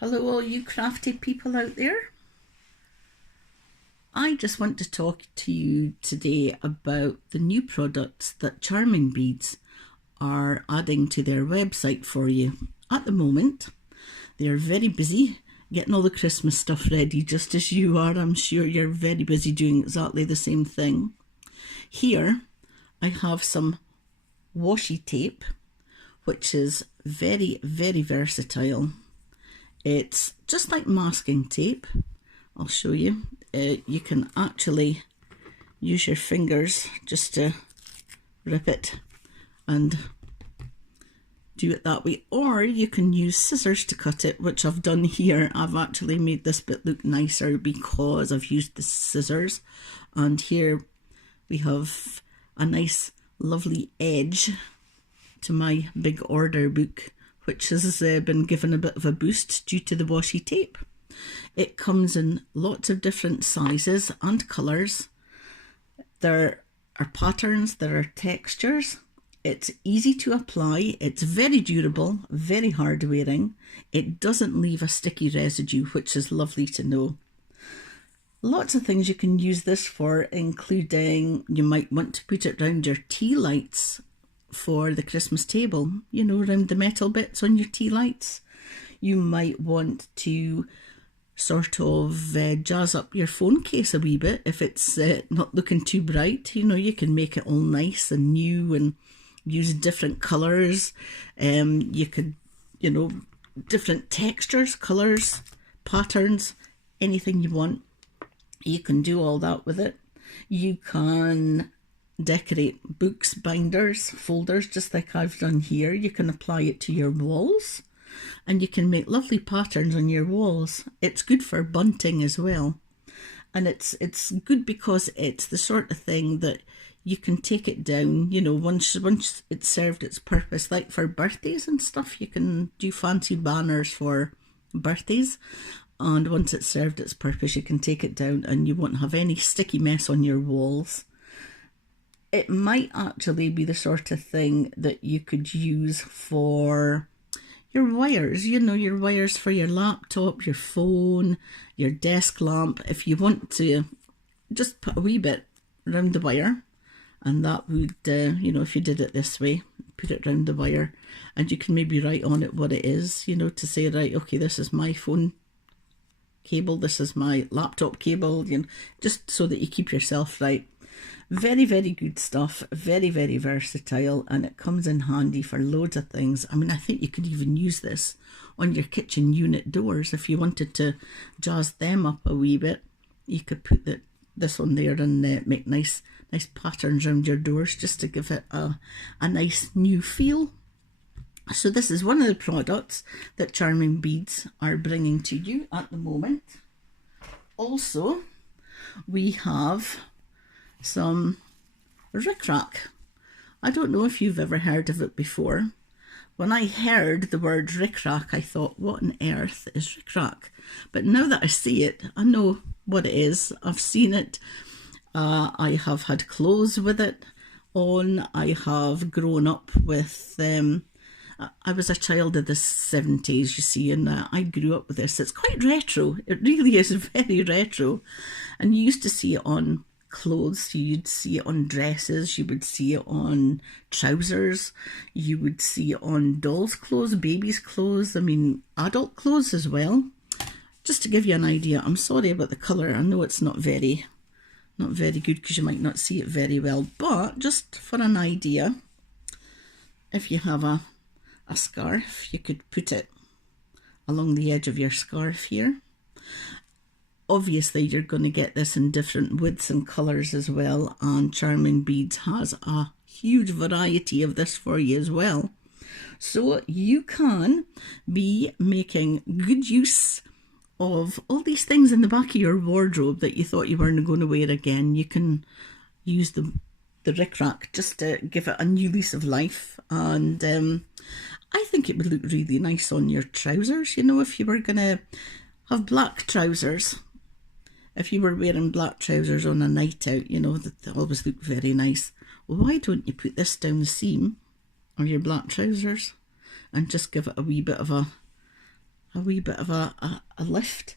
Hello all you crafty people out there. I just want to talk to you today about the new products that Charming Beads are adding to their website for you. At the moment, they're very busy getting all the Christmas stuff ready, just as you are. I'm sure you're very busy doing exactly the same thing. Here, I have some washi tape, which is very, very versatile. It's just like masking tape. I'll show you. You can actually use your fingers just to rip it and do it that way, or you can use scissors to cut it, which I've done here. I've actually made this bit look nicer because I've used the scissors, and here we have a nice lovely edge to my big order book, which has been given a bit of a boost due to the washi tape. It comes in lots of different sizes and colours. There are patterns, there are textures. It's easy to apply, it's very durable, very hard wearing. It doesn't leave a sticky residue, which is lovely to know. Lots of things you can use this for, including you might want to put it around your tea lights for the Christmas table, you know, around the metal bits on your tea lights. You might want to sort of jazz up your phone case a wee bit if it's not looking too bright. You know, you can make it all nice and new and use different colours. You could, you know, different textures, colours, patterns, anything you want. You can do all that with it. You can decorate books, binders, folders, just like I've done here. You can apply it to your walls and you can make lovely patterns on your walls. It's good for bunting as well. And it's good because it's the sort of thing that you can take it down, you know, once it's served its purpose, like for birthdays and stuff. You can do fancy banners for birthdays, and once it's served its purpose, you can take it down and you won't have any sticky mess on your walls. It might actually be the sort of thing that you could use for your wires, you know, your wires for your laptop, your phone, your desk lamp. If you want to just put a wee bit around the wire, and that would, you know, if you did it this way, put it around the wire, and you can maybe write on it what it is, you know, to say, right, okay, this is my phone cable, this is my laptop cable, you know, just so that you keep yourself right. Very, very good stuff, very, very versatile, and it comes in handy for loads of things. I mean, I think you could even use this on your kitchen unit doors if you wanted to jazz them up a wee bit. You could put this on there and make nice patterns around your doors just to give it a nice new feel. So this is one of the products that Charming Beads are bringing to you at the moment. Also, we have some Ric Rac. I don't know if you've ever heard of it before. When I heard the word Ric Rac, I thought, what on earth is Ric Rac? But now that I see it, I know what it is. I've seen it. I have had clothes with it on. I have grown up with I was a child of the 70s, you see, and I grew up with this. It's quite retro. It really is very retro. And you used to see it on clothes, you'd see it on dresses, you would see it on trousers, you would see it on dolls' clothes, babies' clothes, I mean adult clothes as well. Just to give you an idea, I'm sorry about the colour, I know it's not very good because you might not see it very well, but just for an idea, if you have a scarf, you could put it along the edge of your scarf here. Obviously, you're going to get this in different widths and colours as well, and Charming Beads has a huge variety of this for you as well. So you can be making good use of all these things in the back of your wardrobe that you thought you weren't going to wear again. You can use the Ric Rac just to give it a new lease of life, and I think it would look really nice on your trousers. You know, if you were going to have black trousers, if you were wearing black trousers on a night out, you know, they always look very nice. Why don't you put this down the seam of your black trousers and just give it a wee bit of a a wee bit of a lift.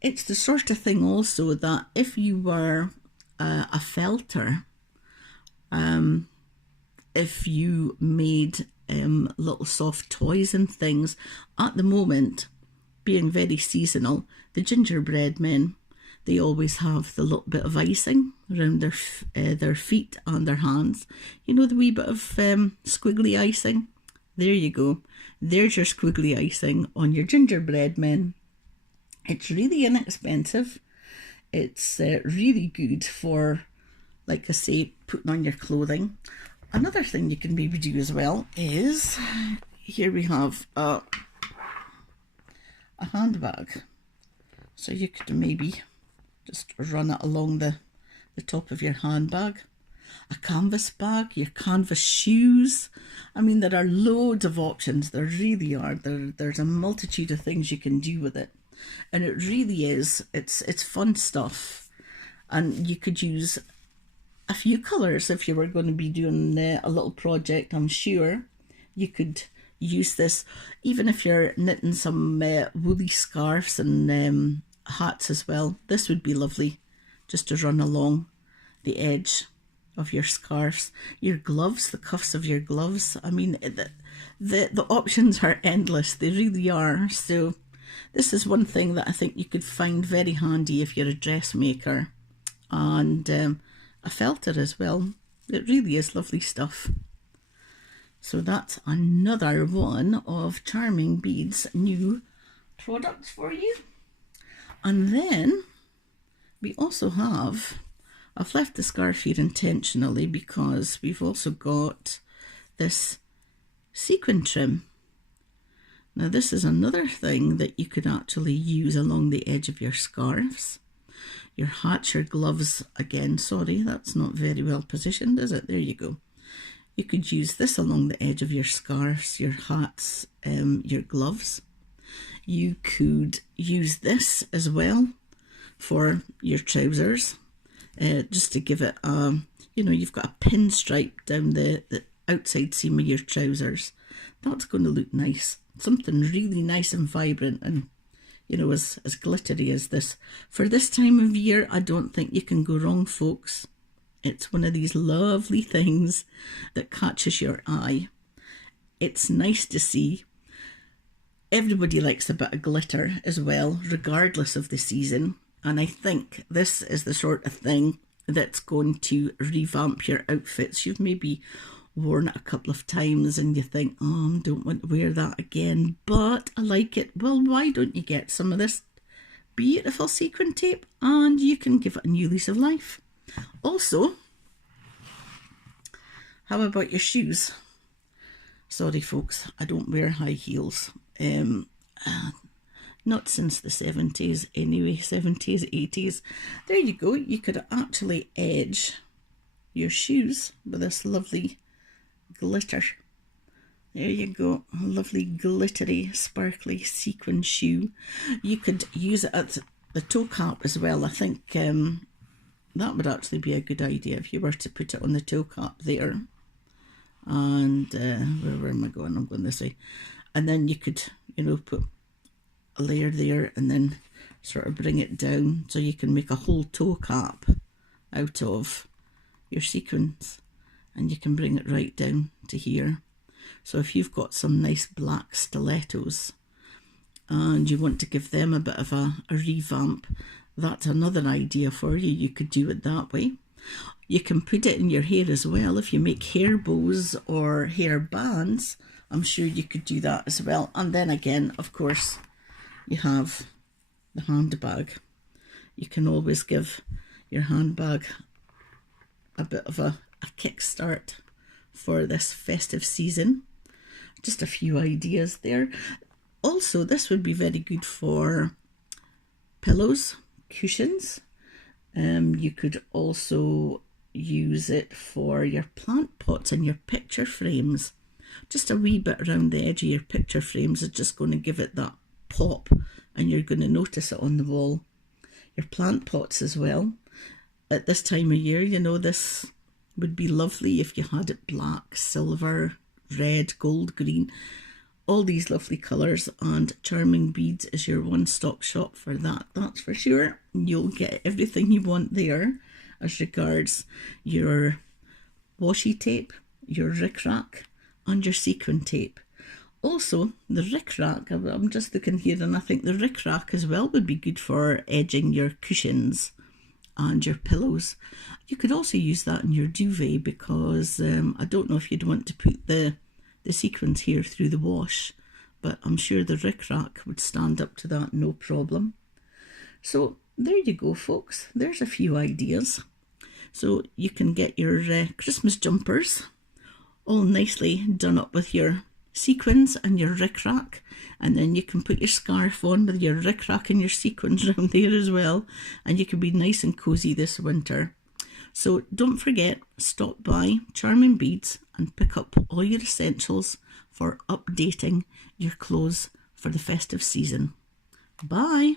It's the sort of thing also that if you were a felter, if you made little soft toys and things, at the moment, being very seasonal, the gingerbread men, they always have the little bit of icing around their feet and their hands. You know, the wee bit of squiggly icing? There you go. There's your squiggly icing on your gingerbread men. It's really inexpensive. It's really good for, like I say, putting on your clothing. Another thing you can maybe do as well is, here we have a handbag. So you could maybe just run it along the top of your handbag. A canvas bag, your canvas shoes. I mean, there are loads of options. There really are. There's a multitude of things you can do with it. And it really is. It's fun stuff. And you could use a few colours if you were going to be doing a little project. I'm sure you could use this. Even if you're knitting some woolly scarves and hats as well. This would be lovely just to run along the edge of your scarves, your gloves, the cuffs of your gloves. I mean, the options are endless. They really are. So this is one thing that I think you could find very handy if you're a dressmaker and a felter as well. It really is lovely stuff. So that's another one of Charming Beads' new products for you. And then we also have, I've left the scarf here intentionally because we've also got this sequin trim. Now this is another thing that you could actually use along the edge of your scarves. Your hats, your gloves, again, sorry, that's not very well positioned, is it? There you go. You could use this along the edge of your scarves, your hats, your gloves. You could use this as well for your trousers, just to give it a, you know, you've got a pinstripe down the outside seam of your trousers. That's going to look nice. Something really nice and vibrant and, you know, as glittery as this. For this time of year, I don't think you can go wrong, folks. It's one of these lovely things that catches your eye. It's nice to see. Everybody likes a bit of glitter as well, regardless of the season. And I think this is the sort of thing that's going to revamp your outfits. You've maybe worn it a couple of times and you think, oh, I don't want to wear that again, but I like it. Well, why don't you get some of this beautiful sequin tape and you can give it a new lease of life. Also, how about your shoes? Sorry folks, I don't wear high heels. Not since the 70s anyway, 70s, 80s. There you go, you could actually edge your shoes with this lovely glitter. There you go, a lovely glittery, sparkly sequin shoe. You could use it at the toe cap as well. I think that would actually be a good idea if you were to put it on the toe cap there. And where am I going? I'm going this way. And then you could, you know, put a layer there and then sort of bring it down so you can make a whole toe cap out of your sequins, and you can bring it right down to here. So if you've got some nice black stilettos and you want to give them a bit of a revamp, that's another idea for you. You could do it that way. You can put it in your hair as well. If you make hair bows or hair bands, I'm sure you could do that as well. And then again, of course, you have the handbag. You can always give your handbag a bit of a kickstart for this festive season. Just a few ideas there. Also, this would be very good for pillows, cushions. You could also use it for your plant pots and your picture frames. Just a wee bit around the edge of your picture frames is just going to give it that pop, and you're going to notice it on the wall. Your plant pots as well. At this time of year, you know, this would be lovely if you had it black, silver, red, gold, green. all these lovely colours, and Charming Beads is your one-stop shop for that, that's for sure. You'll get everything you want there as regards your washi tape, your Ric Rac, and your sequin tape. Also, the Ric Rac, I'm just looking here, and I think the Ric Rac as well would be good for edging your cushions and your pillows. You could also use that in your duvet, because I don't know if you'd want to put the sequins here through the wash, but I'm sure the Ric Rac would stand up to that, no problem. So there you go, folks, there's a few ideas. So you can get your Christmas jumpers all nicely done up with your sequins and your Ric Rac, and then you can put your scarf on with your Ric Rac and your sequins around there as well, and you can be nice and cozy this winter. So don't forget, stop by Charming Beads and pick up all your essentials for updating your clothes for the festive season. Bye!